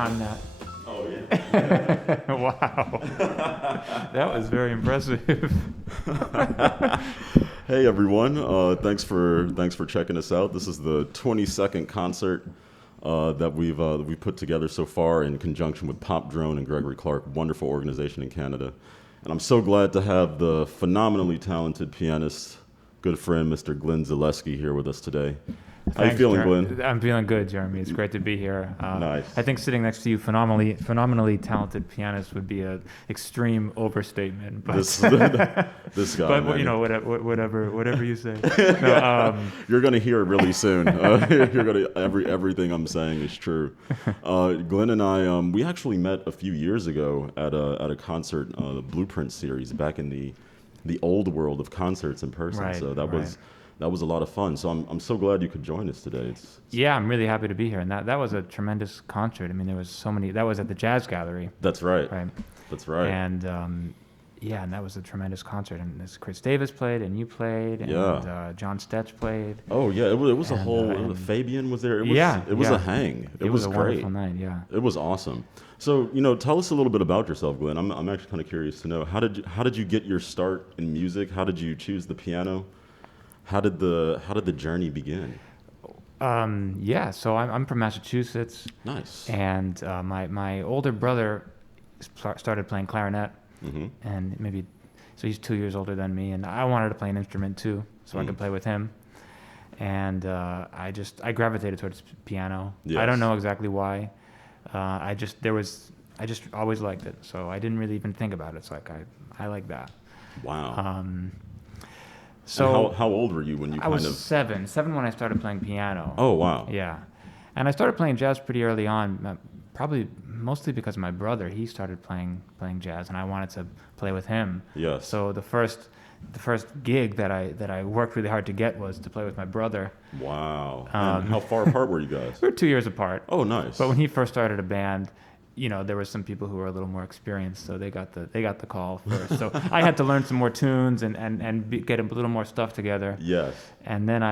time that. Oh, yeah. Wow. That was very impressive. Hey, everyone. Thanks for checking us out. This is the 22nd concert that we've put together so far in conjunction with Pop Drone and Gregory Clark, wonderful organization in Canada. And I'm so glad to have the phenomenally talented pianist, good friend, Mr. Glenn Zaleski here with us today. How you feeling, Glenn? I'm feeling good, Jeremy. It's great to be here. Nice. I think sitting next to you, phenomenally talented pianist would be an extreme overstatement. But This guy. but man. you know, whatever you say. No, You're gonna hear it really soon. You're gonna everything I'm saying is true. Glenn and I, we actually met a few years ago at a concert, the Blueprint series, back in the old world of concerts in person. Right, So that was a lot of fun. So I'm so glad you could join us today. Yeah, I'm really happy to be here, and that was a tremendous concert. I mean, there was so many. That was at the Jazz Gallery. That's right. Right. That's right. And yeah, and that was a tremendous concert. And this Chris Davis played, and you played, and John Stetch played. Oh yeah, it was a whole. Fabian was there. It was a hang. It was a great. wonderful night. Yeah. It was awesome. So tell us a little bit about yourself, Glenn. I'm actually kind of curious to know how did you get your start in music? How did you choose the piano? How did the journey begin? Yeah, so I'm from Massachusetts. Nice. And my older brother started playing clarinet, and so he's 2 years older than me, and I wanted to play an instrument too, so I could play with him. And I gravitated towards piano. Yes. I don't know exactly why. I just always liked it, so I didn't really even think about it. It's like I like that. Wow. So and how old were you when you I was seven when I started playing piano. Oh wow. Yeah, and I started playing jazz pretty early on, probably mostly because my brother, he started playing jazz, and I wanted to play with him. Yes. So the first gig that I worked really hard to get was to play with my brother. Wow. And how far apart were you guys? We were 2 years apart. Oh, nice. But when he first started a band, there were some people who were a little more experienced, so they got the call first. So I had to learn some more tunes and get a little more stuff together. Yes. And then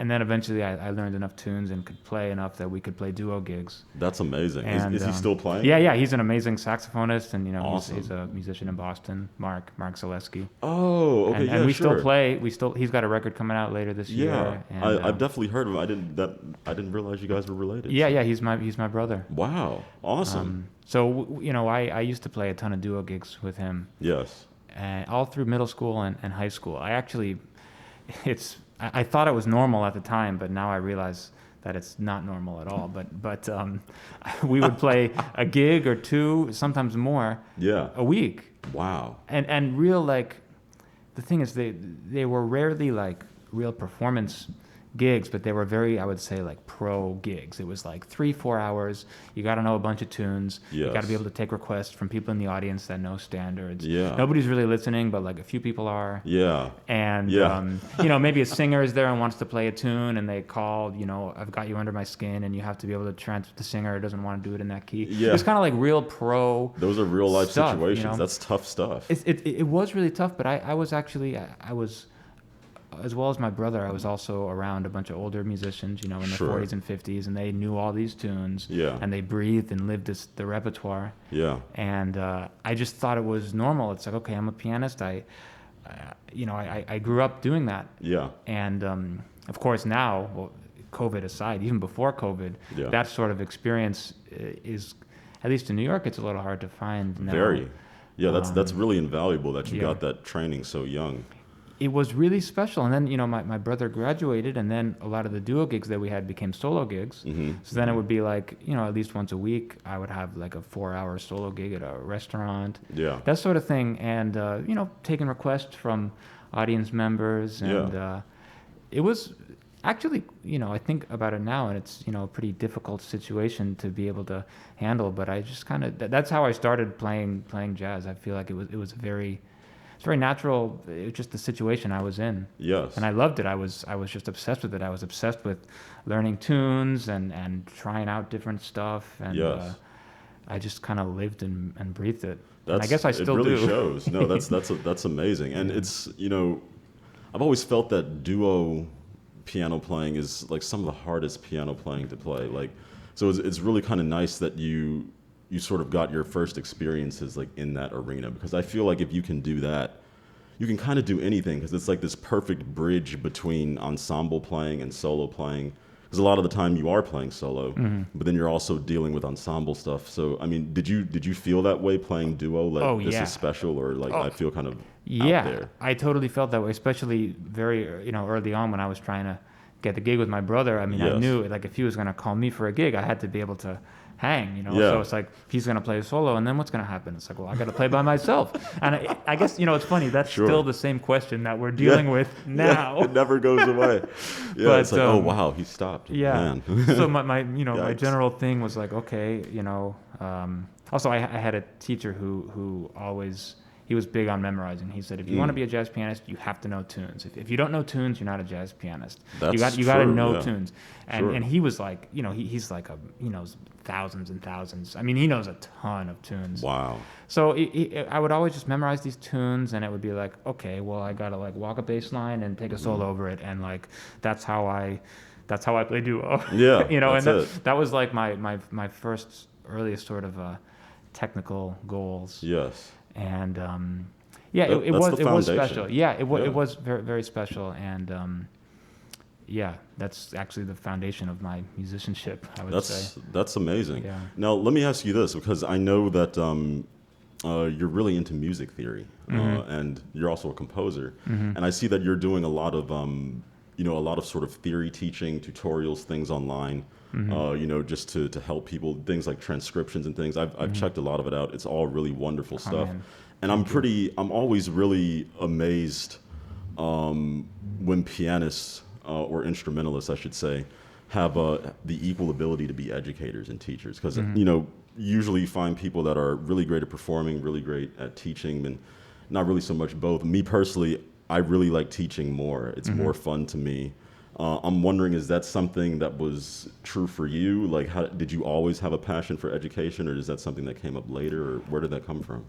eventually I learned enough tunes and could play enough that we could play duo gigs. That's amazing. And, is he still playing? Yeah, he's an amazing saxophonist, and Awesome. he's a musician in Boston, Mark Zaleski. Oh, okay, and we sure. still play. He's got a record coming out later this year. Yeah, And, I've definitely heard of him. I didn't realize you guys were related. Yeah, he's my brother. Wow, awesome. So I used to play a ton of duo gigs with him. Yes. All through middle school and high school. I thought it was normal at the time, but now I realize that it's not normal at all. But we would play a gig or two, sometimes more, a week. Wow. And real, like, the thing is they were rarely like real performance gigs, but they were very, I would say, like pro gigs. It was like 3-4 hours. You got to know a bunch of tunes. Yes. You got to be able to take requests from people in the audience that know standards. Yeah. Nobody's really listening, but like a few people are. Yeah. And maybe a singer is there and wants to play a tune, and they call, I've got you under my skin, and you have to be able to transfer. The singer doesn't want to do it in that key. Yeah. It's kind of like real pro. Those are real life stuff, situations. That's tough stuff. It was really tough, but I was as well as my brother, I was also around a bunch of older musicians, in the 40s and 50s, and they knew all these tunes, and they breathed and lived the repertoire. Yeah. And I just thought it was normal. It's like, okay, I'm a pianist. I grew up doing that. Yeah. And of course now, well, COVID aside, even before COVID, that sort of experience is, at least in New York, it's a little hard to find now. Very. Yeah, that's really invaluable that you got that training so young. It was really special. And then, my brother graduated, and then a lot of the duo gigs that we had became solo gigs. Mm-hmm. So then it would be like, at least once a week, I would have like a 4-hour solo gig at a restaurant. Yeah. That sort of thing. And, taking requests from audience members. And it was actually, I think about it now, and it's, a pretty difficult situation to be able to handle. But I just that's how I started playing jazz. I feel like it's very natural. It was just the situation I was in. Yes. And I loved it. I was just obsessed with it. I was obsessed with learning tunes and trying out different stuff. And I just kind of lived and breathed it. And I guess I still do. It really shows. No, that's amazing. And it's, I've always felt that duo piano playing is like some of the hardest piano playing to play. Like So it's really kind of nice that you sort of got your first experiences like in that arena, because I feel like if you can do that, you can kind of do anything, because it's like this perfect bridge between ensemble playing and solo playing. Because a lot of the time you are playing solo, but then you're also dealing with ensemble stuff. So I mean, did you feel that way playing duo? Like this is special, or like I feel kind of out there? I totally felt that way, especially very early on when I was trying to get the gig with my brother. I mean, I knew like if he was going to call me for a gig, I had to be able to hang, So it's like he's going to play a solo, and then what's going to happen? It's like, well, I got to play by myself. And I guess it's funny. That's still the same question that we're dealing with now. It never goes away. But, it's like, oh wow, he stopped. Yeah. Man. So my my general thing was like, okay, Also, I had a teacher who always. He was big on memorizing. He said, if you want to be a jazz pianist, you have to know tunes. If you don't know tunes, you're not a jazz pianist. You got to know tunes. And he was like, he's like he knows thousands and thousands. I mean, he knows a ton of tunes. Wow. So I would always just memorize these tunes, and it would be like, okay, well, I got to like walk a bass line and take a solo over it, and like that's how I play duo. Yeah. That was like my first earliest sort of technical goals. Yes. And it was special. Yeah, it was very, very special. And that's actually the foundation of my musicianship, I would say. That's amazing. Yeah. Now, let me ask you this, because I know that you're really into music theory, and you're also a composer. And I see that you're doing a lot of sort of theory teaching, tutorials, things online. Just to help people, things like transcriptions and things. I've checked a lot of it out. It's all really wonderful stuff. And I'm always really amazed when pianists or instrumentalists, I should say, have the equal ability to be educators and teachers. Because usually you find people that are really great at performing, really great at teaching, and not really so much both. Me personally, I really like teaching more. It's more fun to me. I'm wondering, is that something that was true for you? Like, did you always have a passion for education, or is that something that came up later, or where did that come from?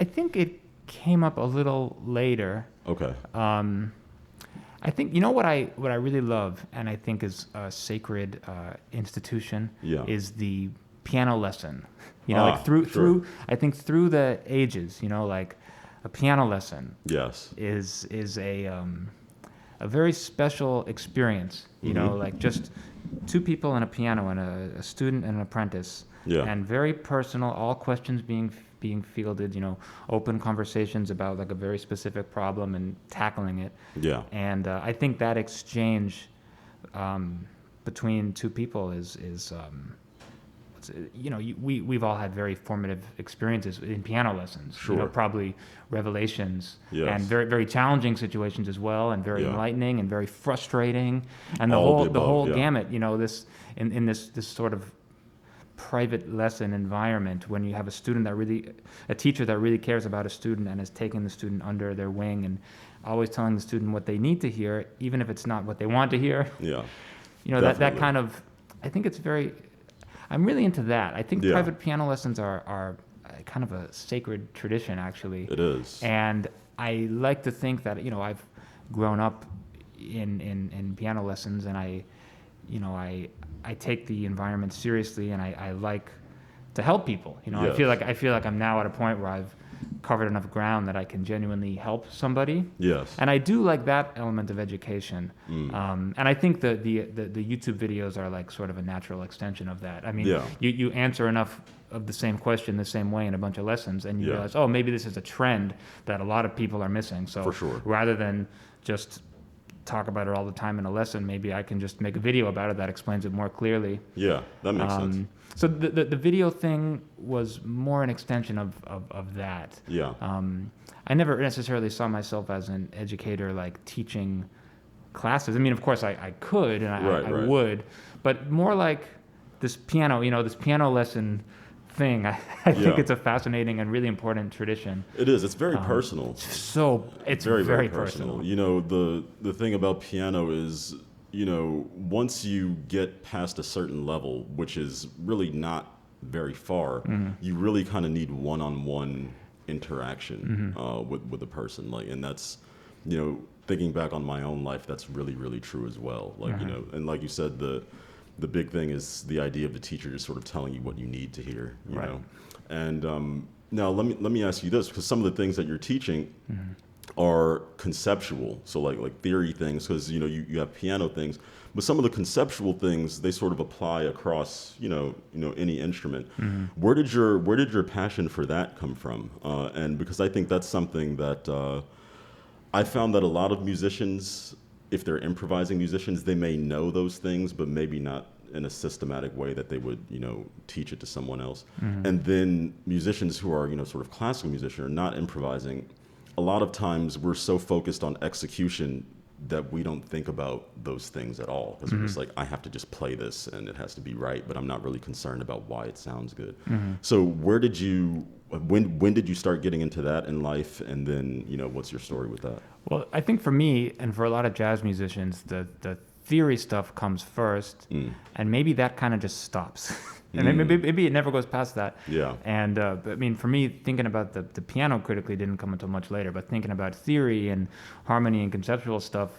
I think it came up a little later. Okay. I think what I really love, and I think is a sacred institution, is the piano lesson. Like through I think through the ages, like a piano lesson. Yes. Is a very special experience, like just two people and a piano and a student and an apprentice, and very personal, all questions being fielded, open conversations about like a very specific problem and tackling it. Yeah. And I think that exchange between two people is we've all had very formative experiences in piano lessons. Sure. Probably revelations and very, very challenging situations as well, and very enlightening and very frustrating, and the whole gamut. This in this sort of private lesson environment, when you have a teacher that really cares about a student and is taking the student under their wing and always telling the student what they need to hear, even if it's not what they want to hear. Yeah. That kind of, I think it's very. I'm really into that. I think private piano lessons are kind of a sacred tradition, actually. It is. And I like to think that, I've grown up in piano lessons, and I take the environment seriously, and I like to help people. Yes. I feel like I'm now at a point where I've covered enough ground that I can genuinely help somebody. Yes. And I do like that element of education. And I think the YouTube videos are like sort of a natural extension of that. I mean, you answer enough of the same question the same way in a bunch of lessons, and you realize, oh, maybe this is a trend that a lot of people are missing. So for sure, rather than just talk about it all the time in a lesson, maybe I can just make a video about it that explains it more clearly. Yeah, that makes sense. So the video thing was more an extension of that. Yeah. I never necessarily saw myself as an educator, like teaching classes. I mean, of course I could, and I would, but more like this piano lesson thing. I think it's a fascinating and really important tradition. It is. It's very personal. It's very personal. The thing about piano is, once you get past a certain level, which is really not very far, you really kind of need one-on-one interaction with a person. And that's, thinking back on my own life, that's really, really true as well. And like you said, the big thing is the idea of the teacher just sort of telling you what you need to hear, you know. And now let me ask you this, because some of the things that you're teaching are conceptual, so like theory things, because you have piano things, but some of the conceptual things, they sort of apply across any instrument. Where did your passion for that come from? And because I think that's something that I found that a lot of musicians, if they're improvising musicians, they may know those things, but maybe not in a systematic way that they would, teach it to someone else. And then musicians who are, sort of classical musicians, are not improvising. A lot of times we're so focused on execution that we don't think about those things at all. Because we're just like, I have to just play this and it has to be right, but I'm not really concerned about why it sounds good. So when did you start getting into that in life? And then, what's your story with that? Well, I think for me and for a lot of jazz musicians, the theory stuff comes first, and maybe that kind of just stops. And maybe it never goes past that. Yeah. And I mean, for me, thinking about the piano critically didn't come until much later, but thinking about theory and harmony and conceptual stuff,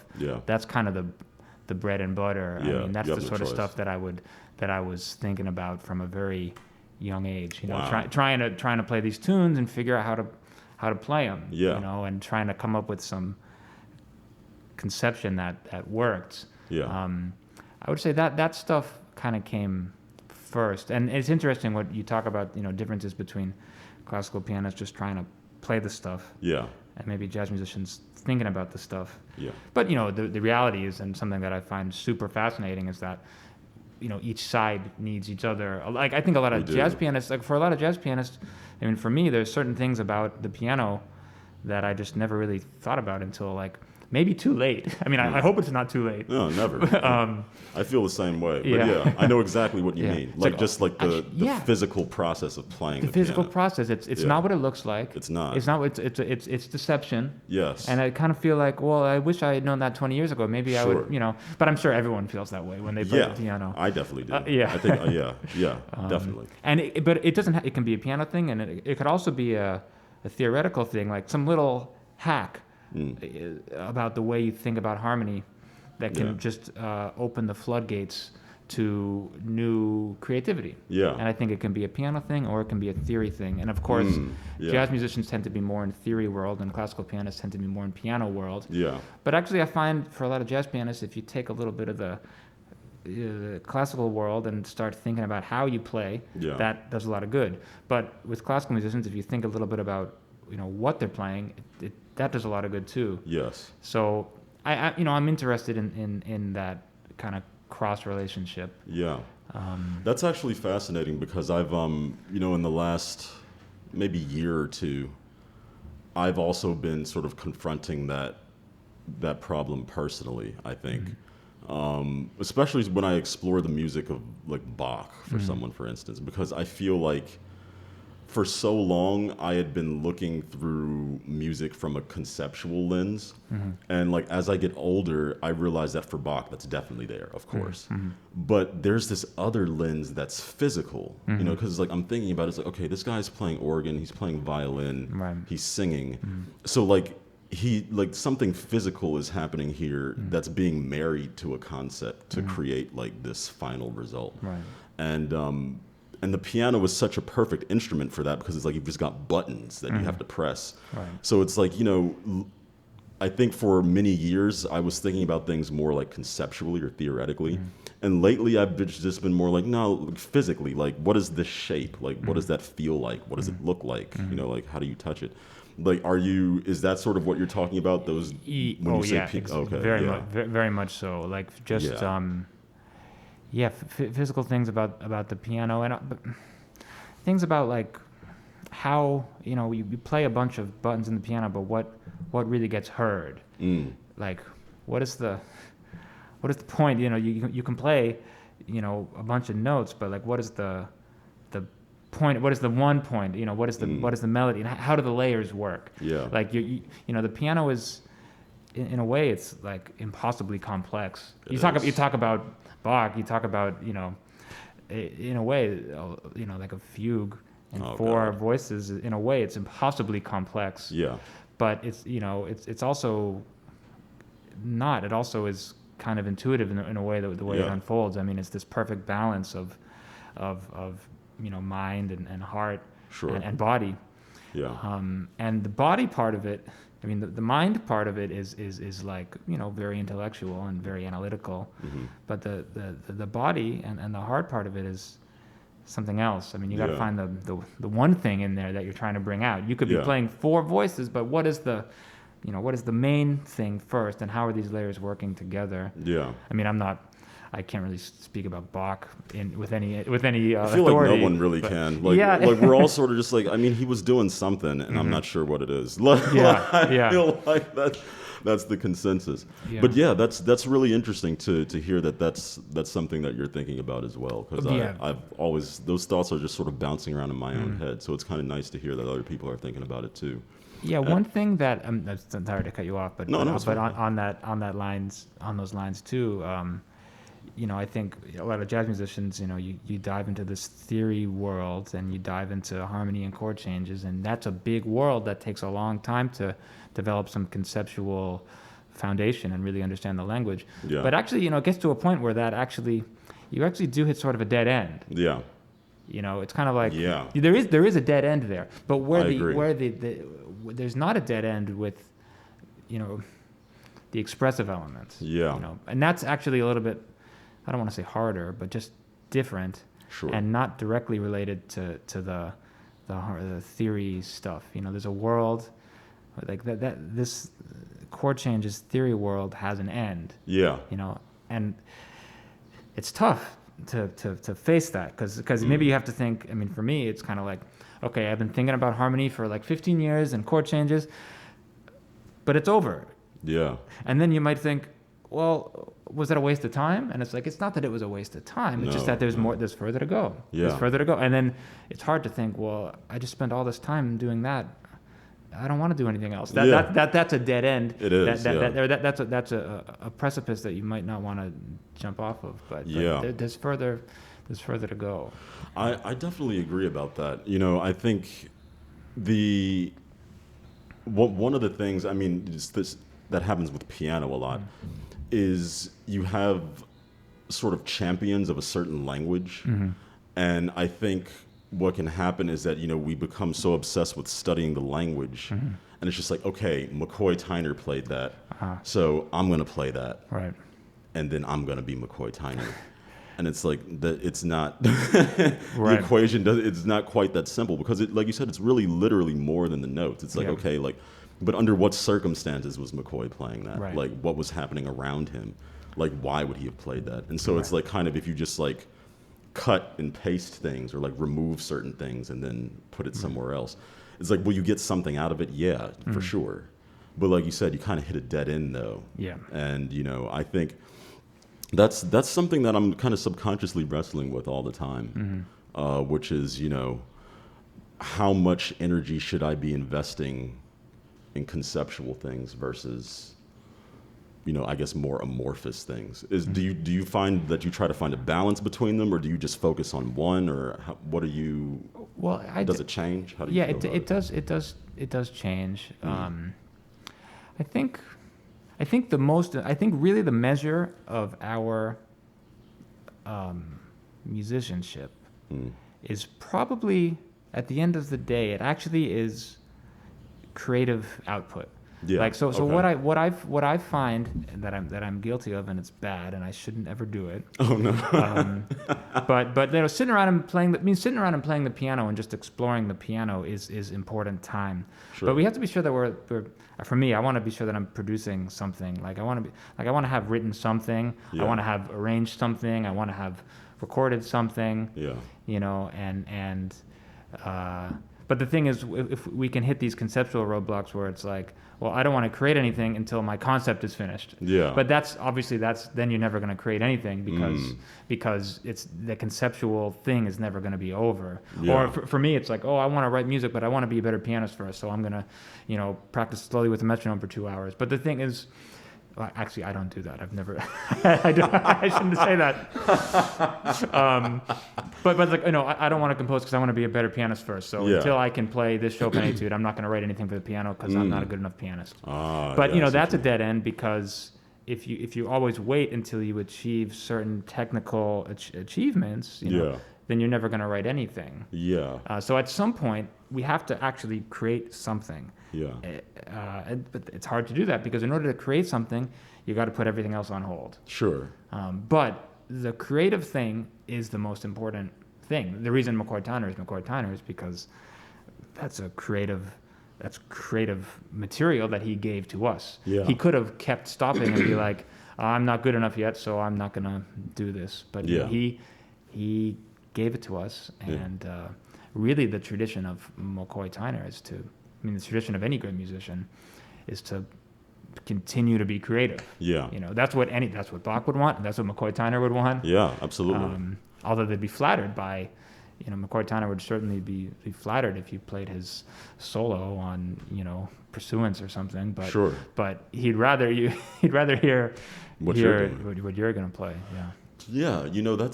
that's kind of the bread and butter. I mean, that's the sort of stuff that I was thinking about from a very young age. Trying to play these tunes and figure out how to play them. Yeah. And trying to come up with some conception that worked. Yeah. I would say that stuff kind of came first, and it's interesting what you talk about, differences between classical pianists just trying to play the stuff, and maybe jazz musicians thinking about the stuff. Yeah. But the reality is, and something that I find super fascinating, is that each side needs each other. Like, I think a lot of jazz pianists, like for a lot of jazz pianists, I mean, for me, there's certain things about the piano that I just never really thought about until like maybe too late. I mean, I hope it's not too late. No, never. I feel the same way. But I know exactly what you mean. Like, just like the physical process of playing the physical piano. process. It's not what it looks like. It's not. It's not. It's deception. Yes. And I kind of feel like, well, I wish I had known that 20 years ago. Maybe I would, But I'm sure everyone feels that way when they play the piano. I definitely do. I think. Definitely. But it doesn't. It can be a piano thing, and it could also be a theoretical thing, like some little hack about the way you think about harmony that can just open the floodgates to new creativity. Yeah. And I think it can be a piano thing or it can be a theory thing. And of course, jazz musicians tend to be more in theory world and classical pianists tend to be more in piano world. Yeah. But actually I find for a lot of jazz pianists, if you take a little bit of the classical world and start thinking about how you play, that does a lot of good. But with classical musicians, if you think a little bit about what they're playing, that does a lot of good too. Yes. So I'm interested in that kind of cross relationship. Yeah. That's actually fascinating because I've in the last maybe year or two, I've also been sort of confronting that problem personally, I think. Especially when I explore the music of like Bach for someone, for instance, because I feel like for so long I had been looking through music from a conceptual lens, and like as I get older I realize that for Bach that's definitely there, of course, but there's this other lens that's physical, because like I'm thinking about it, it's like, okay, this guy's playing organ, he's playing violin, he's singing, so like something physical is happening here that's being married to a concept to create like this final result, and the piano is such a perfect instrument for that because it's like you've just got buttons that you have to press. Right. So it's like, I think for many years I was thinking about things more like conceptually or theoretically. And lately I've just been more like, no, physically, like what is this shape? Like what does that feel like? What does it look like? Like how do you touch it? Like, is that sort of what you're talking about? Those, when you say peak? Okay. Very much so. Like just, physical things about the piano and things about like how you play a bunch of buttons in the piano, but what really gets heard? Like what is the point? You can play a bunch of notes, but like what is the point? What is the one point? What is the melody? And how do the layers work? Yeah. Like the piano is in a way it's like impossibly complex. You talk about Bach, you talk about, in a way, like a fugue and four voices, in a way, it's impossibly complex. Yeah. But it's, it's also not. It also is kind of intuitive in a way, the way it unfolds. I mean, it's this perfect balance of mind and heart and body. Yeah. And the body part of it, I mean, the mind part of it is like, very intellectual and very analytical, but the body and the heart part of it is something else. I mean, you got to find the one thing in there that you're trying to bring out. You could be playing 4 voices, but what is the main thing first, and how are these layers working together? Yeah. I mean, I can't really speak about Bach with any I feel authority, like no one really can. Like we're all sort of just like, I mean, he was doing something, and I'm not sure what it is. I feel like that's the consensus. Yeah. But yeah, that's really interesting to hear that's something that you're thinking about as well, because I've always, those thoughts are just sort of bouncing around in my own head. So it's kind of nice to hear that other people are thinking about it too. Yeah, one thing that I'm sorry to cut you off, but on those lines too. I think a lot of jazz musicians, you dive into this theory world and you dive into harmony and chord changes, and that's a big world that takes a long time to develop some conceptual foundation and really understand the language. Yeah. But actually, it gets to a point where you actually do hit sort of a dead end. Yeah. It's kind of like there is a dead end there, but there's not a dead end with, the expressive elements. Yeah. And that's actually a little bit, I don't want to say harder, but just different, and not directly related to the theory stuff. There's a world like that this chord changes theory world has an end. Yeah. And it's tough to face that because maybe you have to think. I mean, for me, it's kind of like, okay, I've been thinking about harmony for like 15 years and chord changes, but it's over. Yeah. And then you might think, well, was that a waste of time? And it's like, it's not that it was a waste of time. It's just that there's further to go. Yeah. There's further to go. And then it's hard to think, well, I just spent all this time doing that. I don't want to do anything else. That's a dead end. It is. That's a precipice that you might not want to jump off of. But there's further to go. I definitely agree about that. I think one of the things, I mean, that happens with piano a lot, is you have sort of champions of a certain language. And I think what can happen is that, we become so obsessed with studying the language, and it's just like, okay, McCoy Tyner played that, so I'm going to play that. Right. And then I'm going to be McCoy Tyner. And it's like, it's not, the equation, it's not quite that simple, because like you said, it's really literally more than the notes. It's like, okay, but under what circumstances was McCoy playing that? Right. Like, what was happening around him? Like, why would he have played that? And so it's like, kind of, if you just like cut and paste things, or like remove certain things and then put it somewhere else, it's like, will you get something out of it? Yeah, for sure. But like you said, you kind of hit a dead end though. Yeah. And, I think that's something that I'm kind of subconsciously wrestling with all the time, which is, how much energy should I be investing in conceptual things versus, I guess more amorphous things? Do you find that you try to find a balance between them, or do you just focus on one, or what are you? Well, does it change? How do you? Yeah, it does change. I think really the measure of our musicianship is probably, at the end of the day, it actually is creative output. Yeah. Like so what I find that I'm guilty of, and it's bad, and I shouldn't ever do it. Oh no. But sitting around and playing the piano and just exploring the piano is important time. Sure. But we have to be sure that we're for me, I want to be sure that I'm producing something. Like I want to have written something. Yeah. I want to have arranged something. I want to have recorded something. Yeah. But the thing is, if we can hit these conceptual roadblocks where it's like, well, I don't want to create anything until my concept is finished. Yeah. But then you're never going to create anything because it's the conceptual thing is never going to be over. Yeah. Or for me, it's like, oh, I want to write music, but I want to be a better pianist first, so I'm going to, practice slowly with the metronome for 2 hours. But the thing is, well, actually, I don't do that. I've never. I shouldn't say that. But like, I don't want to compose because I want to be a better pianist first. So until I can play this Chopin etude, I'm not going to write anything for the piano because I'm not a good enough pianist. But that's a dead end because if you always wait until you achieve certain technical achievements, then you're never going to write anything. Yeah. So at some point, we have to actually create something. Yeah. But it's hard to do that because in order to create something, you got to put everything else on hold. Sure. But the creative thing is the most important thing. The reason McCoy Tyner is because that's creative material that he gave to us. Yeah. He could have kept stopping and be like, I'm not good enough yet, so I'm not gonna do this. But he gave it to us, and really the tradition of McCoy Tyner is the tradition of any good musician is to continue to be creative. Yeah. That's what Bach would want, and that's what McCoy Tyner would want. Yeah, absolutely. Although they'd be flattered by, McCoy Tyner would certainly be flattered if you played his solo on, Pursuance or something. But sure. But he'd rather hear what you're gonna play. Yeah. Yeah,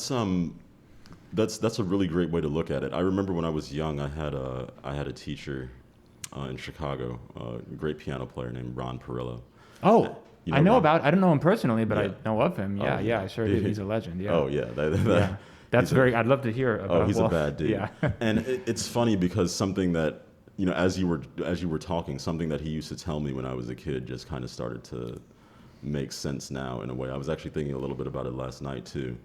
that's a really great way to look at it. I remember when I was young, I had a teacher in Chicago, a great piano player named Ron Perillo. Oh, I don't know him personally, but I know of him. Yeah, yeah, sure. He's a legend. Yeah. Oh yeah. I'd love to hear about. Oh, he's a bad dude. Yeah. And it's funny because something that as you were talking, something that he used to tell me when I was a kid just kind of started to make sense now in a way. I was actually thinking a little bit about it last night too.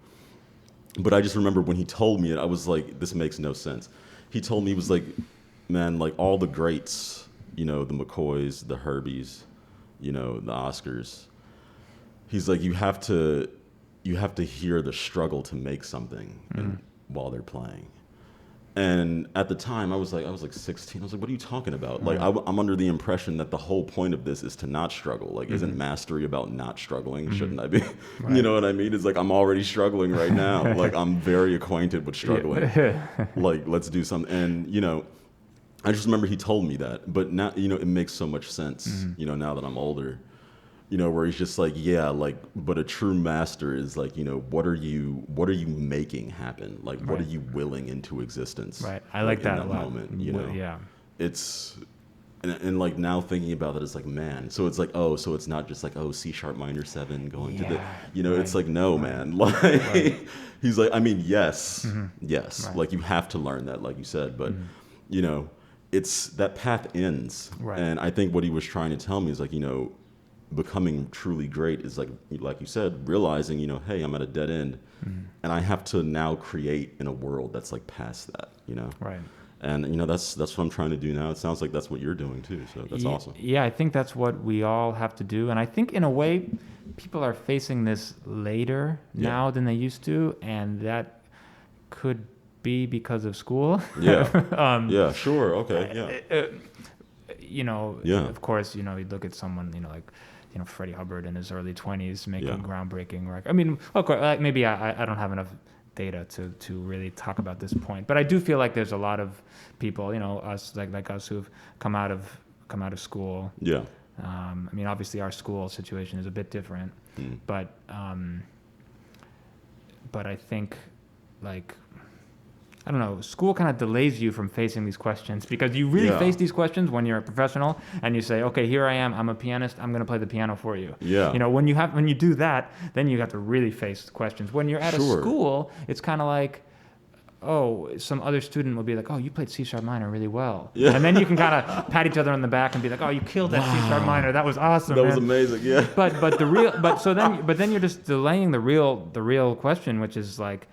But I just remember when he told me it, I was like, this makes no sense. He told me, he was like, man, like all the greats, the McCoys, the Herbies, the Oscars. He's like, you have to hear the struggle to make something while they're playing. And at the time, I was like 16. I was like, what are you talking about? Like, I'm under the impression that the whole point of this is to not struggle. Like, isn't mastery about not struggling? Shouldn't I be? Right. You know what I mean? It's like, I'm already struggling right now. Like, I'm very acquainted with struggling. Like, let's do something. And, I just remember he told me that. But now, it makes so much sense, now that I'm older. Where he's just like, but a true master is like, what are you making happen? Like, what are you willing into existence? Right. I like that a lot. Moment, Yeah. It's, and like now thinking about it, it's like, man, so it's like, so it's not just like, C# minor 7 going to the, it's like, no, man. Like, he's like, I mean, yes. Right. Like you have to learn that, like you said, but, it's that path ends. Right. And I think what he was trying to tell me is like, becoming truly great is like you said, realizing, hey, I'm at a dead end, and I have to now create in a world that's like past that, Right. And that's what I'm trying to do now. It sounds like that's what you're doing too, so that's awesome. Yeah, I think that's what we all have to do, and I think in a way, people are facing this later now than they used to, and that could be because of school. Yeah. Sure. Okay. Yeah. Of course, you look at someone, like, Freddie Hubbard in his early 20s making groundbreaking records. I mean, of course, like maybe I don't have enough data to really talk about this point, but I do feel like there's a lot of people, us like us who've come out of school. Yeah. I mean, obviously our school situation is a bit different, but I think like, I don't know, school kind of delays you from facing these questions because you really face these questions when you're a professional and you say, okay, here I am, I'm a pianist, I'm going to play the piano for you. Yeah. When you do that, then you have to really face the questions. When you're at a school, it's kind of like, some other student will be like, you played C# minor really well. Yeah. And then you can kind of pat each other on the back and be like, you killed that C# minor. That was awesome. That was amazing. Yeah. But then you're just delaying the real question, which is like,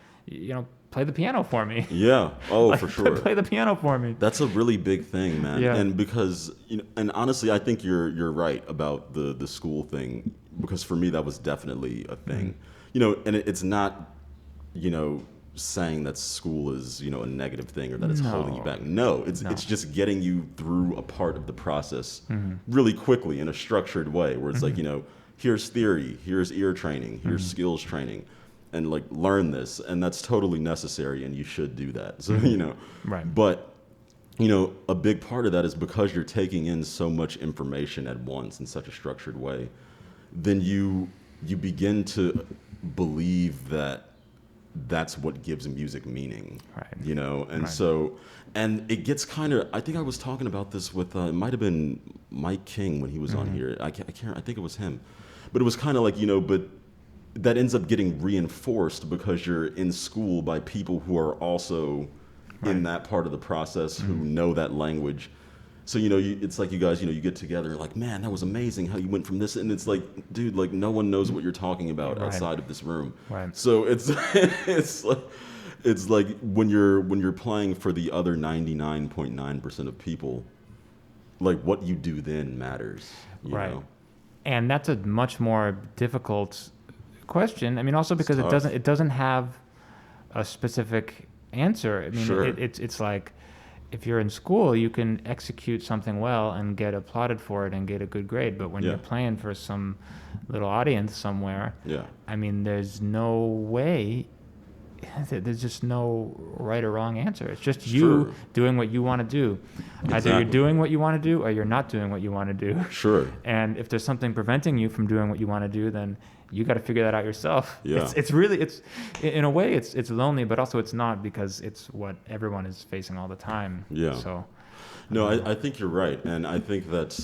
play the piano for me. Yeah. Oh, for sure. Play the piano for me. That's a really big thing, man. Yeah. And because, and honestly, I think you're right about the school thing, because for me, that was definitely a thing. And it's not, saying that school is, a negative thing or that it's holding you back. No, it's just getting you through a part of the process really quickly in a structured way where it's like, here's theory, here's ear training, here's skills training. And like learn this, and that's totally necessary, and you should do that. So right. But a big part of that is because you're taking in so much information at once in such a structured way, then you begin to believe that that's what gives music meaning, right. And so, and it gets kind of. I think I was talking about this with it might have been Mike King when he was on here. I think it was him. But it was kind of like, but that ends up getting reinforced because you're in school by people who are also in that part of the process, who know that language. So, it's like you guys, you get together, you're like, man, that was amazing how you went from this. And it's like, dude, like no one knows what you're talking about outside of this room. Right. So it's, it's like when you're playing for the other 99.9% of people, like what you do then matters. You know? And that's a much more difficult question. I mean, also because it doesn't have a specific answer. I mean, it's like, if you're in school, you can execute something well and get applauded for it and get a good grade. But when you're playing for some little audience somewhere, I mean, there's no way, there's just no right or wrong answer. It's just you doing what you want to do. Either you're doing what you want to do or you're not doing what you want to do. Sure. And if there's something preventing you from doing what you want to do, then you got to figure that out yourself. Yeah. It's really, in a way, it's lonely, but also it's not, because it's what everyone is facing all the time. Yeah. So, no, I think you're right, and I think that,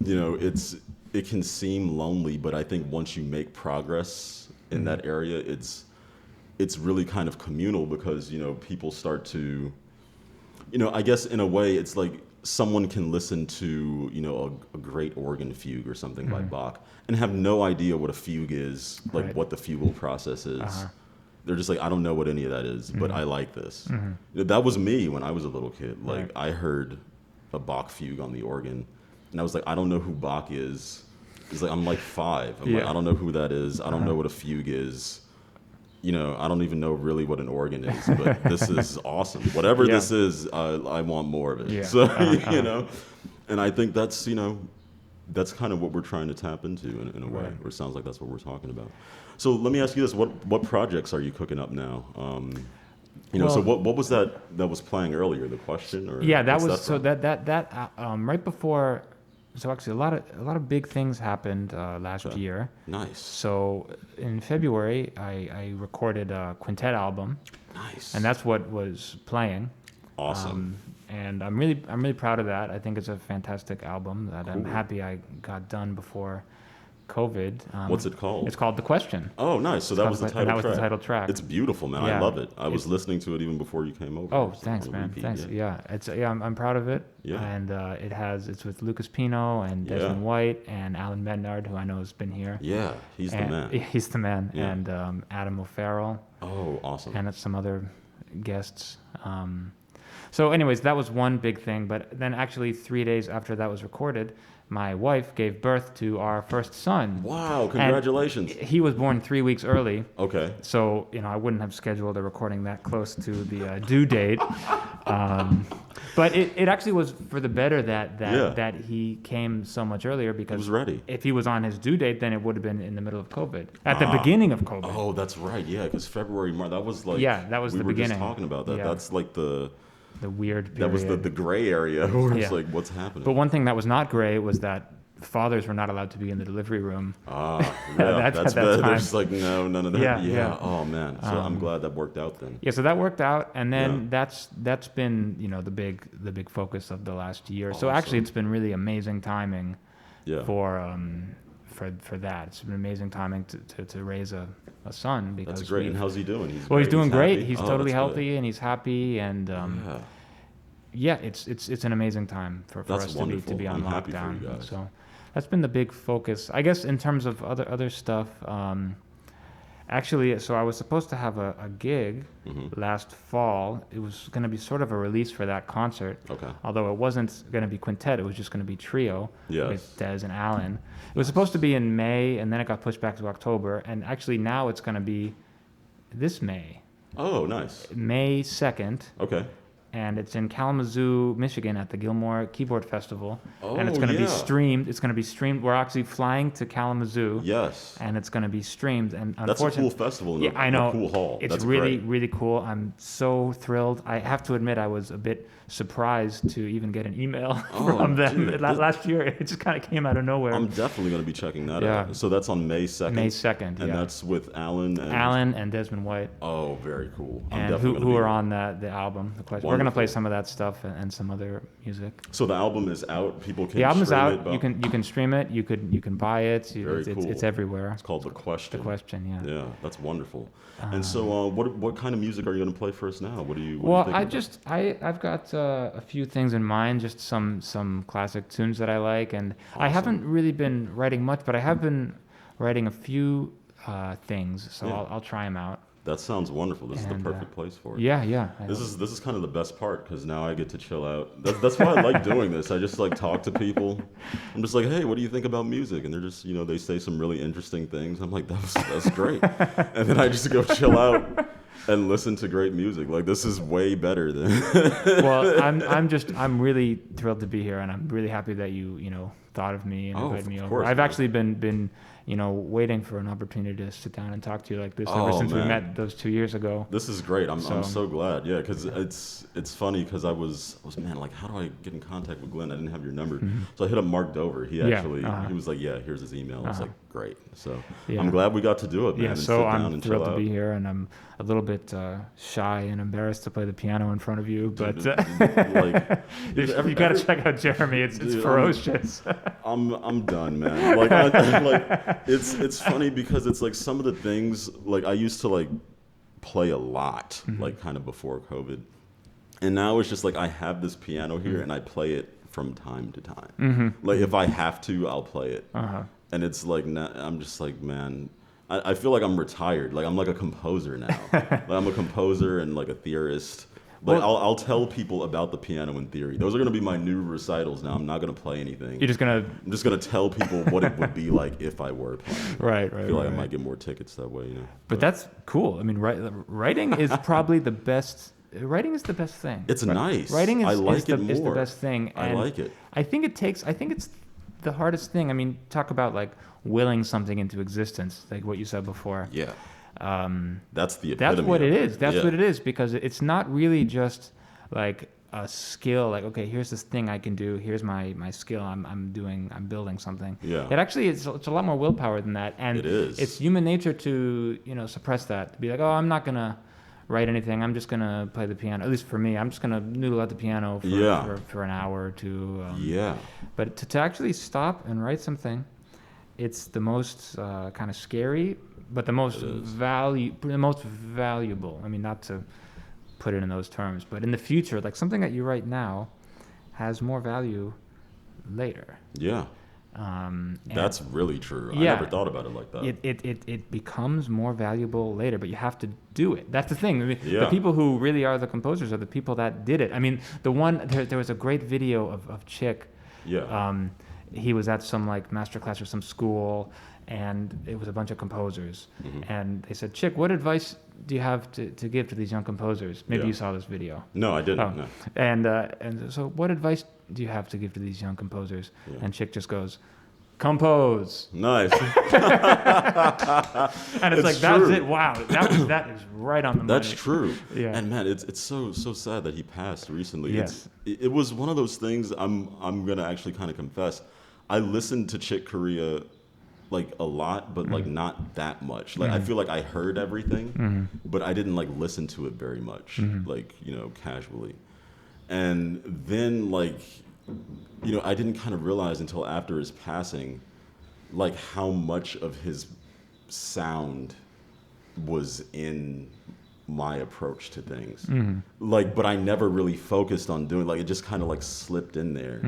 it can seem lonely, but I think once you make progress in that area, it's really kind of communal, because people start to, I guess in a way it's like someone can listen to a great organ fugue or something by Bach and have no idea what a fugue is, like what the fugal process is. They're just like, I don't know what any of that is, but I like this. That was me when I was a little kid. Like I heard a Bach fugue on the organ and I was like, I don't know who Bach is. It's like, I'm like 5. I'm like, I don't know who that is. I don't know what a fugue is. I don't even know really what an organ is, but this is awesome. Whatever this is, I want more of it. Yeah. So, and I think that's, that's kind of what we're trying to tap into in a way, or it sounds like that's what we're talking about. So let me ask you this: what projects are you cooking up now? So what was that was playing earlier? The question, or that was so that right before. So actually, a lot of big things happened last year. Nice. So in February, I recorded a quintet album. Nice. And that's what was playing. Awesome. And I'm really proud of that. I think it's a fantastic album that I'm happy I got done before COVID. What's it called? It's called The Question. Oh, nice. So that was the title track. That was the title track. It's beautiful, man. I love it. I was listening to it even before you came over. Oh, thanks, man. Thanks. Yeah. I'm proud of it. Yeah. And it's with Lucas Pino and Desmond White and Alan Mednard, who I know has been here. Yeah, he's the man. He's the man. Yeah. And Adam O'Farrell. Oh, awesome. And some other guests. So anyways, that was one big thing. But then actually 3 days after that was recorded, my wife gave birth to our first son. Wow, congratulations. And he was born 3 weeks early. Okay. So, I wouldn't have scheduled a recording that close to the due date. But it actually was for the better that he came so much earlier, because he was ready. If he was on his due date, then it would have been in the middle of COVID. At the beginning of COVID. Oh, that's right. Yeah, because February, March, that was like... Yeah, that was the beginning. We were just talking about that. Yeah. That's like the weird period. That was the gray area where it's like, what's happening? But one thing that was not gray was that fathers were not allowed to be in the delivery room. That's bad. They're just like, no, none of that. Yeah. Oh, man. So I'm glad that worked out then. Yeah, so that worked out. And then that's been, the big focus of the last year. Awesome. So actually it's been really amazing timing for that. It's been amazing timing to raise a son, because that's great. And how's he doing? He's doing great. He's totally healthy and he's happy, and it's an amazing time for us to be on lockdown. So that's been the big focus, I guess, in terms of other stuff. Actually, so I was supposed to have a gig last fall. It was going to be sort of a release for that concert. Okay. Although it wasn't going to be quintet, it was just going to be trio with Des and Alan. It was supposed to be in May, and then it got pushed back to October. And actually now it's going to be this May. Oh, nice. May 2nd. Okay. And it's in Kalamazoo, Michigan, at the Gilmore Keyboard Festival. Oh, and it's going to be streamed. It's going to be streamed. We're actually flying to Kalamazoo. Yes. And it's going to be streamed. And that's a cool festival. I know. A cool hall. It's that's really, great. really cool. I'm so thrilled. I have to admit, I was a bit surprised to even get an email from them last year. It just kind of came out of nowhere. I'm definitely going to be checking that out. So that's on May 2nd. May 2nd. And that's with Alan and Desmond White. Oh, very cool. And who are on the album? The Question. gonna play some of that stuff and some other music. So the album is out. People can. The album's stream out. It, You can stream it. You can buy it. Very cool. It's everywhere. It's called The Question. The Question. Yeah. Yeah, that's wonderful. And so, what kind of music are you going to play for us now? What do you? Well, I've got a few things in mind. Just some classic tunes that I like, and Awesome. I haven't really been writing much, but I have been writing a few things. So Yeah. I'll try them out. That sounds wonderful. This is the And, perfect place for it. Yeah. This is kind of the best part because now I get to chill out. That's why I like doing this. I just like talk to people. I'm just like, hey, what do you think about music? And they're just, they say some really interesting things. I'm like, that's great. And then I just go chill out and listen to great music. Like this is way better than. Well, I'm really thrilled to be here, and I'm really happy that you thought of me and invited me over. Course, I've man. actually been waiting for an opportunity to sit down and talk to you like this ever since we man. met those 2 years ago. This is great. I'm so glad. Yeah, because it's funny because I was man, like, how do I get in contact with Glenn? I didn't have your number, so I hit up Mark Dover. He actually he was like, yeah, here's his email. I was like, great. So I'm glad we got to do it, man. Yeah, and so sit down I'm and thrilled chill to be out. here, and I'm a little bit shy and embarrassed to play the piano in front of you, but Like, you got to check out Jeremy. It's Dude, ferocious. I'm done, man. Like, it's funny because it's like some of the things like I used to like play a lot, like kind of before COVID, and now it's just like I have this piano here and I play it from time to time. Like if I have to, I'll play it, and it's like I'm just like, man. I feel like I'm retired. Like I'm like a composer now. Like I'm a composer and like a theorist. Like I'll tell people about the piano in theory. Those are gonna be my new recitals now. I'm not gonna play anything. I'm just gonna tell people what it would be like if I were playing. Right. I feel like I might get more tickets that way, But that's cool. I mean, writing is probably the best. Writing is the best thing. It's nice. Writing is, I like it more. is the best thing. I And like it. I think it's the hardest thing. I mean, talk about like willing something into existence, like what you said before. Yeah. That's the epitome. That's what it is. That's Yeah. what it is, because it's not really just like a skill. Like, okay, here's this thing I can do. Here's my skill. I'm building something. Yeah. It actually it's a lot more willpower than that. And It is. It's human nature to suppress that. To be like, oh, I'm not gonna write anything. I'm just gonna play the piano. At least for me, I'm just gonna noodle at the piano for an hour or two. But to actually stop and write something, it's the most kind of scary, but the most valuable. I mean, not to put it in those terms, but in the future, like something that you write now has more value later. Yeah. That's really true. I never thought about it like that. It becomes more valuable later, but you have to do it. That's the thing. I mean, Yeah. the people who really are the composers are the people that did it. I mean, there was a great video of Chick. Yeah. He was at some like master class or some school, and it was a bunch of composers. And they said, Chick, what advice do you have to give to these young composers? Maybe you saw this video. No, I didn't. No. And so what advice do you have to give to these young composers? And Chick just goes, compose. Nice. And it's like, true. that's it. Wow. That is right on the money. That's true. Yeah. And man, it's so sad that he passed recently. Yes. It was one of those things. I'm gonna actually kind of confess. I listened to Chick Corea like a lot, but like not that much. Like I feel like I heard everything, but I didn't like listen to it very much, like casually. And then like I didn't kind of realize until after his passing, like how much of his sound was in my approach to things. Like, but I never really focused on doing, like, it just kind of like slipped in there.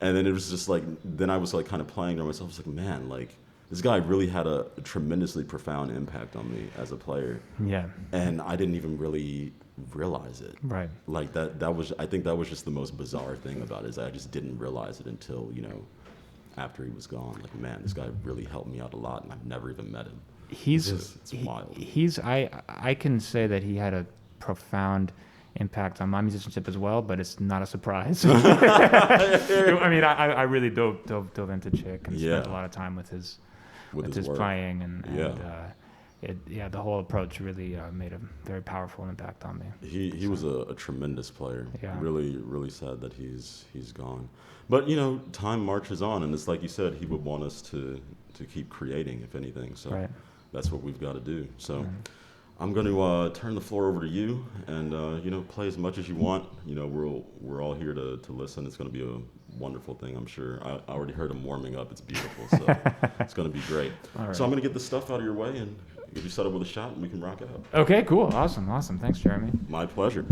And then it was just like, then I was like kind of playing to myself. I was like, man, like this guy really had a tremendously profound impact on me as a player. Yeah. And I didn't even really realize it. Right. Like that was, I think that was just the most bizarre thing about it, is I just didn't realize it until, after he was gone. Like, man, this guy really helped me out a lot, and I've never even met him. It's wild. I can say that he had a profound impact on my musicianship as well, but it's not a surprise. I mean, I really dove into Chick and spent a lot of time with his playing, and the whole approach really made a very powerful impact on me. He was a tremendous player. Yeah. Really, really sad that he's gone. But time marches on, and it's like you said, he would want us to keep creating, if anything. So that's what we've got to do. So I'm going to turn the floor over to you, and play as much as you want. We're all here to listen. It's going to be a wonderful thing, I'm sure. I already heard them warming up. It's beautiful, so it's going to be great. Right. So I'm going to get this stuff out of your way and get you set up with a shot, and we can rock out. Okay, cool, awesome. Thanks, Jeremy. My pleasure.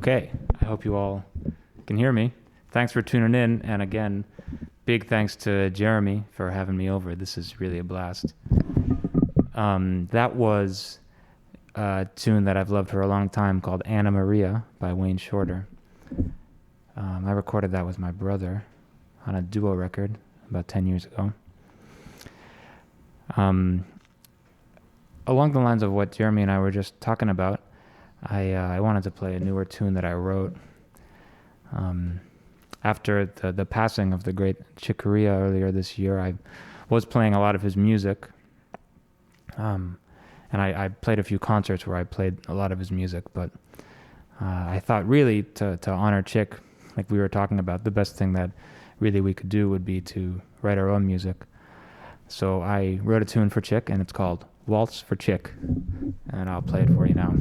Okay, I hope you all can hear me. Thanks for tuning in, and again, big thanks to Jeremy for having me over. This is really a blast. That was a tune that I've loved for a long time called Anna Maria by Wayne Shorter. I recorded that with my brother on a duo record about 10 years ago. Along the lines of what Jeremy and I were just talking about, I wanted to play a newer tune that I wrote after the passing of the great Chick Corea earlier this year. I was playing a lot of his music, and I played a few concerts where I played a lot of his music, but I thought really to honor Chick, like we were talking about, the best thing that really we could do would be to write our own music. So I wrote a tune for Chick, and it's called Waltz for Chick, and I'll play it for you now.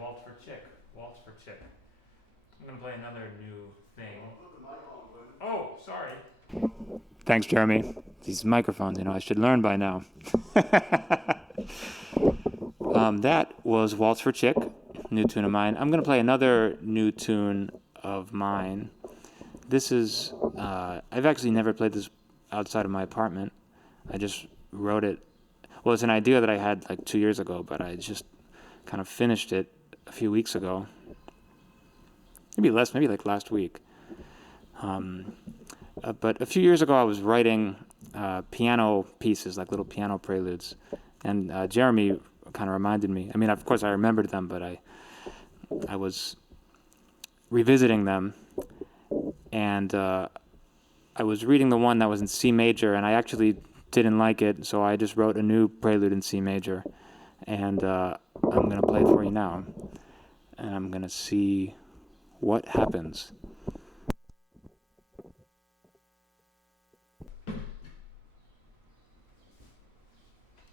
Waltz for Chick. Waltz for Chick. I'm going to play another new thing. Oh, sorry. Thanks, Jeremy. These microphones, I should learn by now. That was Waltz for Chick, new tune of mine. I'm going to play another new tune of mine. This is, I've actually never played this outside of my apartment. I just wrote it. Well, it's an idea that I had like 2 years ago, but I just kind of finished it a few weeks ago. Maybe like last week. But a few years ago, I was writing piano pieces, like little piano preludes. And Jeremy kind of reminded me. I mean, of course, I remembered them, but I was revisiting them. And I was reading the one that was in C major, and I actually didn't like it, so I just wrote a new prelude in C major. And I'm going to play it for you now. And I'm going to see what happens.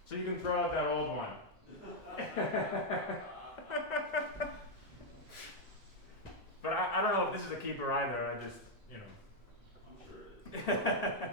So you can throw out that old one. But I don't know if this is a keeper either. I just, I'm sure it is.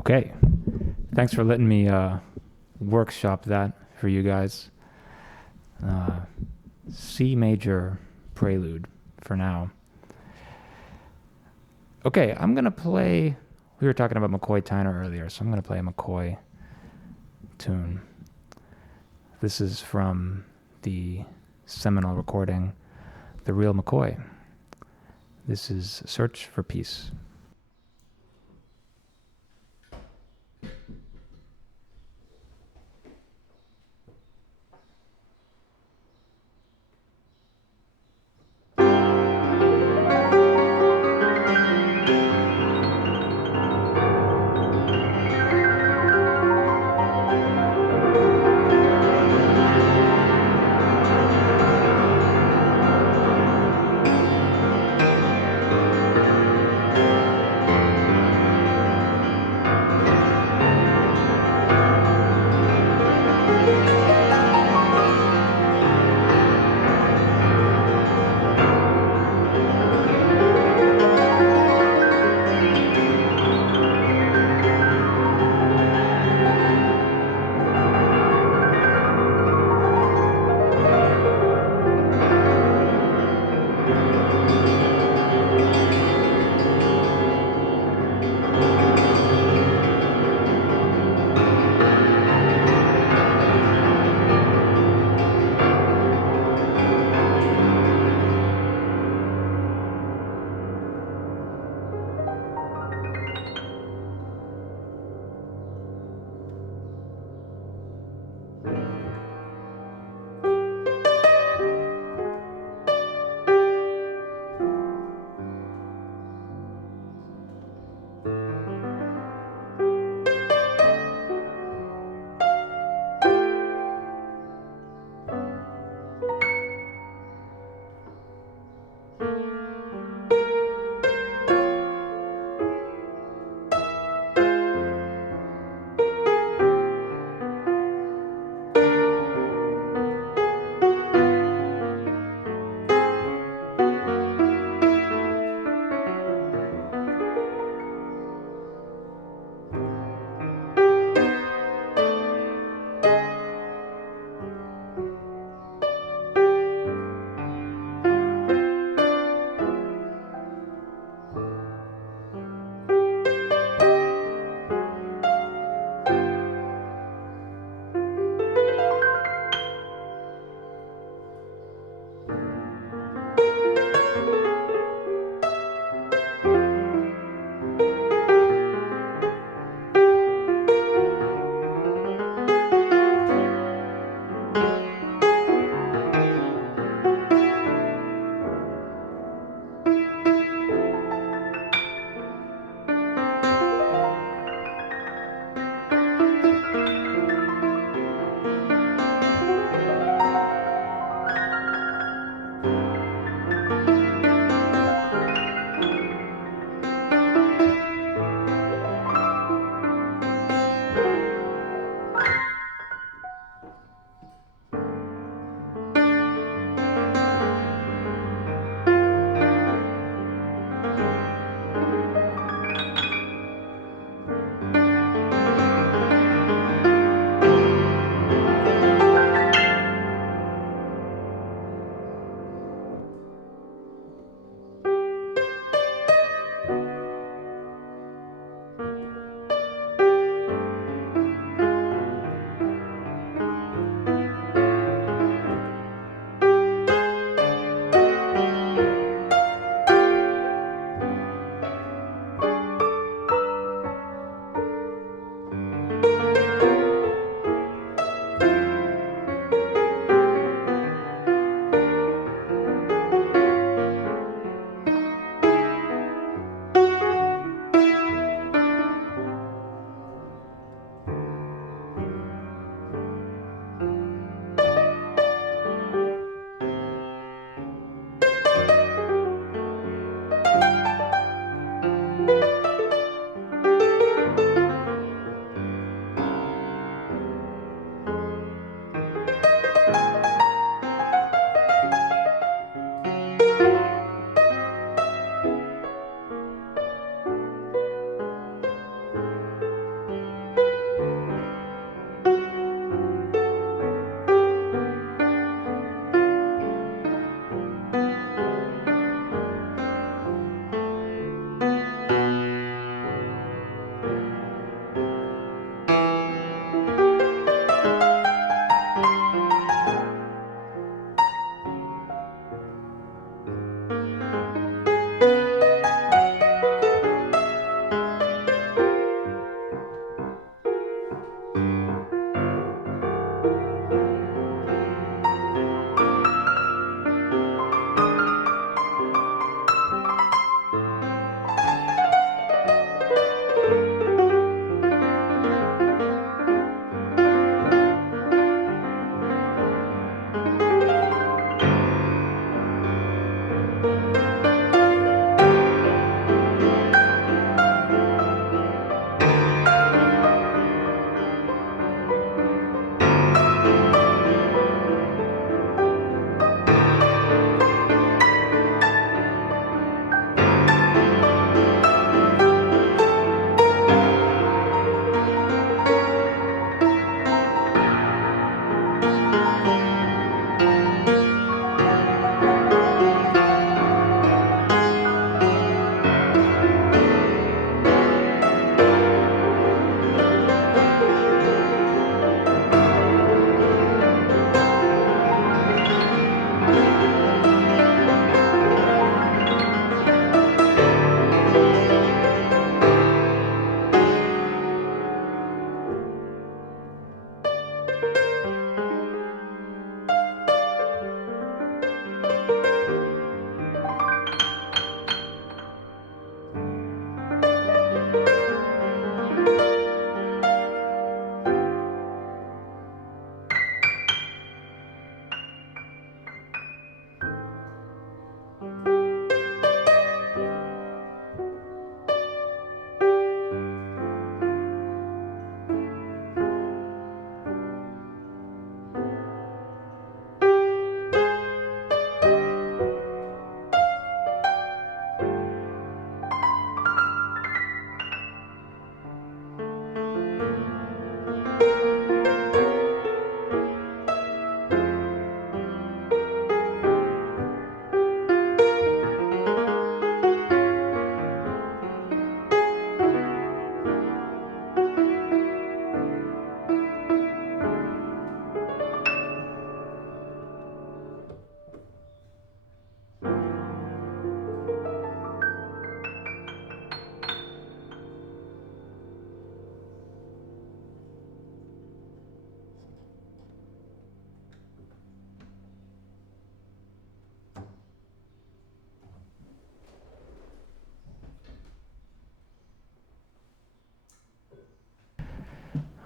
Okay. Thanks for letting me workshop that for you guys. C major Prelude for now. Okay, I'm going to play... We were talking about McCoy Tyner earlier, so I'm going to play a McCoy tune. This is from the seminal recording, The Real McCoy. This is Search for Peace.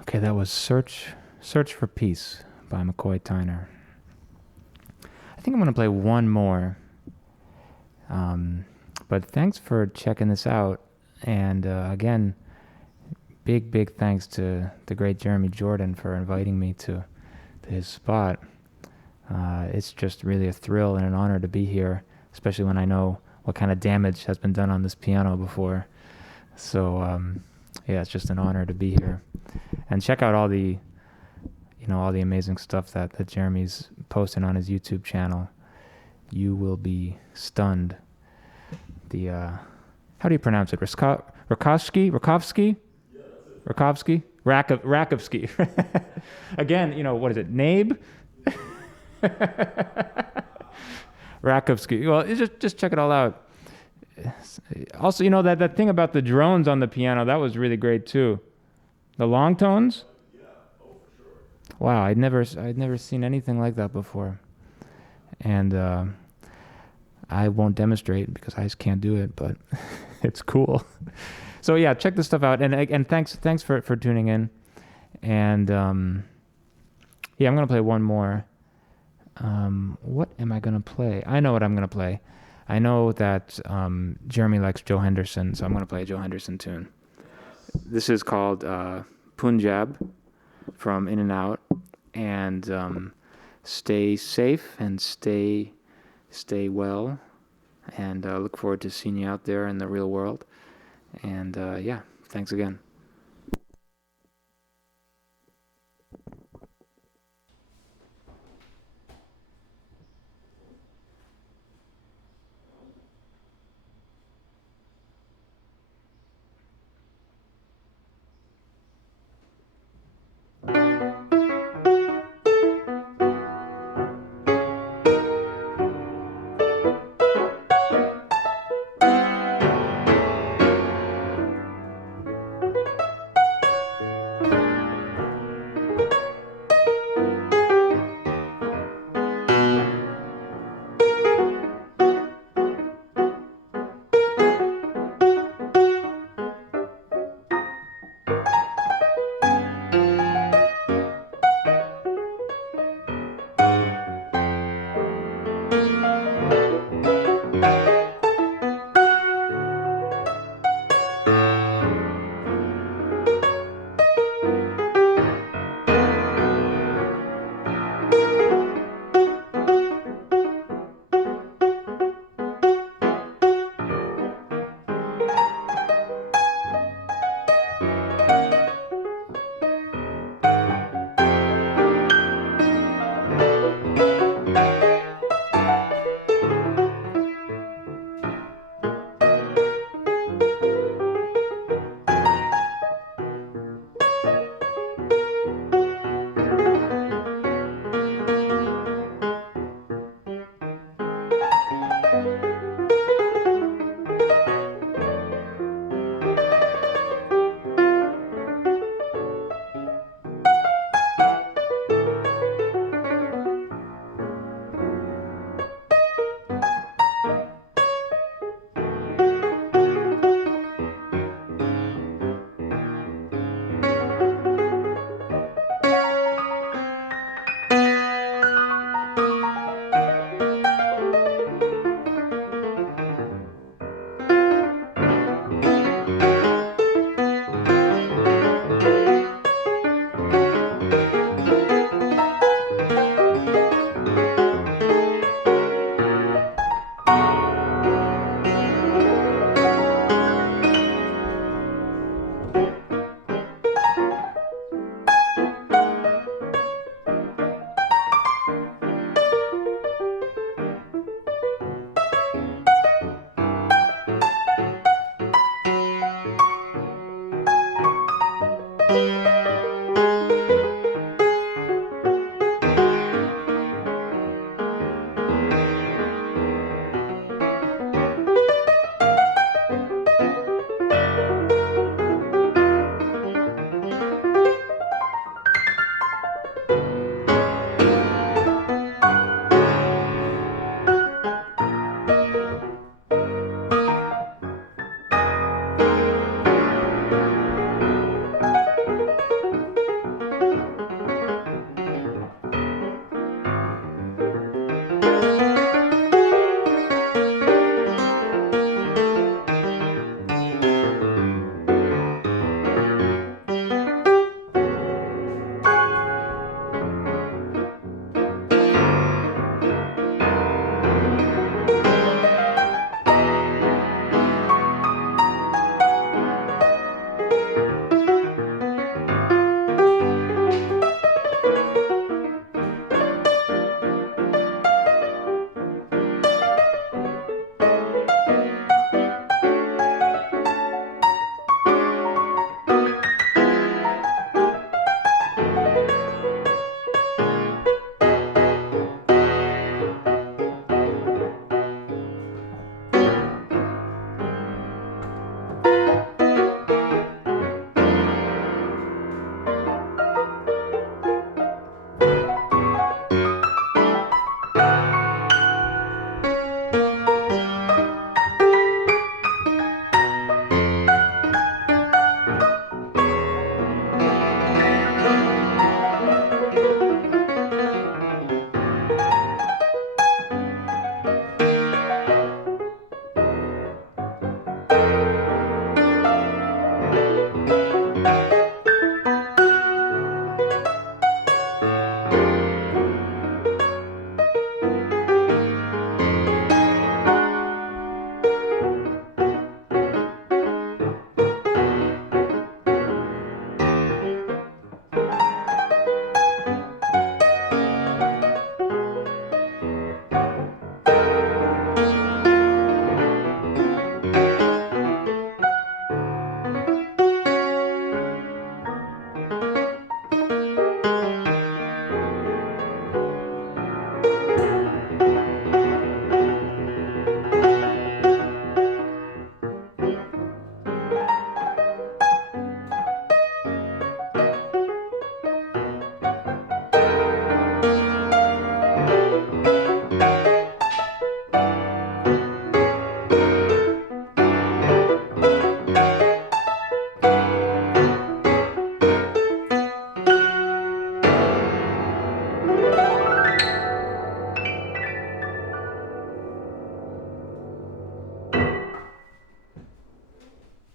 Okay, that was Search for Peace by McCoy Tyner. I think I'm going to play one more. But thanks for checking this out. And again, big thanks to the great Jeremy Jordan for inviting me to his spot. It's just really a thrill and an honor to be here, especially when I know what kind of damage has been done on this piano before. So yeah, it's just an honor to be here. And check out all the amazing stuff that Jeremy's posting on his YouTube channel. You will be stunned. The how do you pronounce it? Rakovsky? Yeah, that's it. Rakovsky. Again, what is it? Nabe? Rakovsky. Well, just check it all out. Also, that thing about the drones on the piano, that was really great too. The long tones? Yeah, oh for sure. Wow, I'd never seen anything like that before. And I won't demonstrate because I just can't do it, but it's cool. So yeah, check this stuff out, and thanks for tuning in. And yeah, I'm gonna play one more. What am I gonna play? I know what I'm gonna play. I know that Jeremy likes Joe Henderson, so I'm gonna play a Joe Henderson tune. This is called Punjab from In and Out, and stay safe and stay well, and look forward to seeing you out there in the real world. And yeah, thanks again.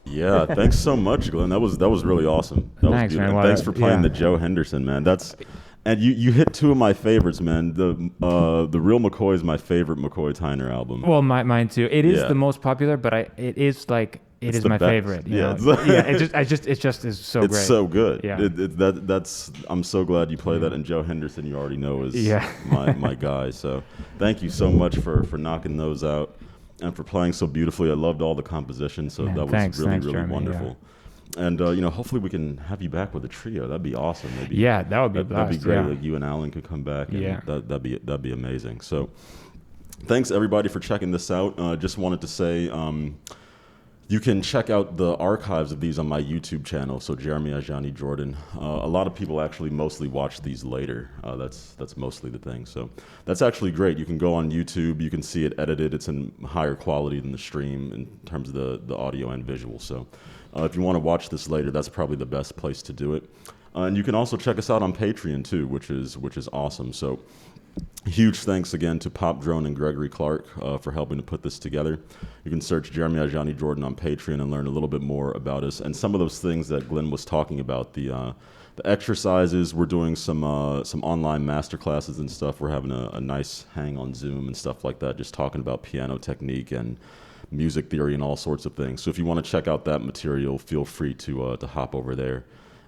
Yeah, thanks so much, Glenn. That was really awesome. That Thanks, was man. beautiful. Well, Thanks for playing yeah. the Joe Henderson, man. And you hit two of my favorites, man. The Real McCoy is my favorite McCoy Tyner album. Well, mine too. It is Yeah. the most popular, but it is like It is my favorite. Yeah, it just is so great. It's so good. Yeah. I'm so glad you play that. And Joe Henderson, you already know, is my guy. So thank you so much for knocking those out and for playing so beautifully. I loved all the compositions. So that was really Jeremy, wonderful. Yeah. And hopefully we can have you back with a trio. That'd be awesome. Maybe. Yeah, that would be that'd be great. Like you and Alan could come back. And that'd be amazing. So thanks everybody for checking this out. Just wanted to say. You can check out the archives of these on my YouTube channel, so Jeremy Ajani Jordan. A lot of people actually mostly watch these later. That's mostly the thing. So that's actually great. You can go on YouTube. You can see it edited. It's in higher quality than the stream in terms of the audio and visual. So if you want to watch this later, that's probably the best place to do it. And you can also check us out on Patreon too, which is awesome. So huge thanks again to Pop Drone and Gregory Clark for helping to put this together. You can search Jeremy Ajani Jordan on Patreon and learn a little bit more about us and some of those things that Glenn was talking about. The exercises, we're doing some online masterclasses and stuff. We're having a nice hang on Zoom and stuff like that, just talking about piano technique and music theory and all sorts of things. So if you want to check out that material, feel free to hop over there.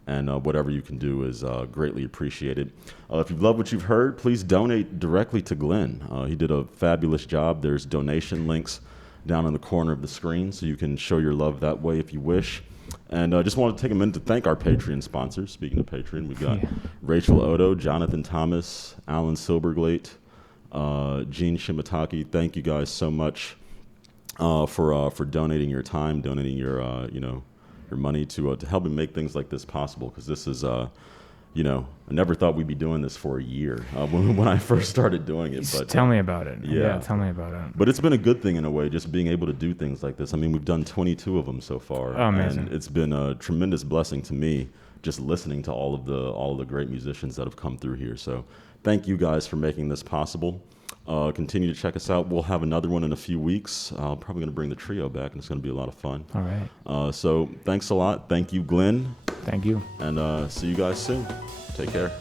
And whatever you can do is greatly appreciated. If you love what you've heard, please donate directly to Glenn. He did a fabulous job. There's donation links down in the corner of the screen, so you can show your love that way if you wish. And I just want to take a minute to thank our Patreon sponsors. Speaking of Patreon, we've got Rachel Odo, Jonathan Thomas, Alan Silberglate, Gene Shimataki. Thank you guys so much for donating your time, donating your your money to helping make things like this possible, because this is I never thought we'd be doing this for a year when I first started doing it. But tell me about it. Yeah, tell me about it. But it's been a good thing in a way, just being able to do things like this. I mean, we've done 22 of them so far. Oh, amazing. And it's been a tremendous blessing to me just listening to all of the great musicians that have come through here. So thank you guys for making this possible. Continue to check us out. We'll have another one in a few weeks. I'm probably going to bring the trio back, and it's going to be a lot of fun. All right. So thanks a lot. Thank you, Glenn. Thank you. And see you guys soon. Take care.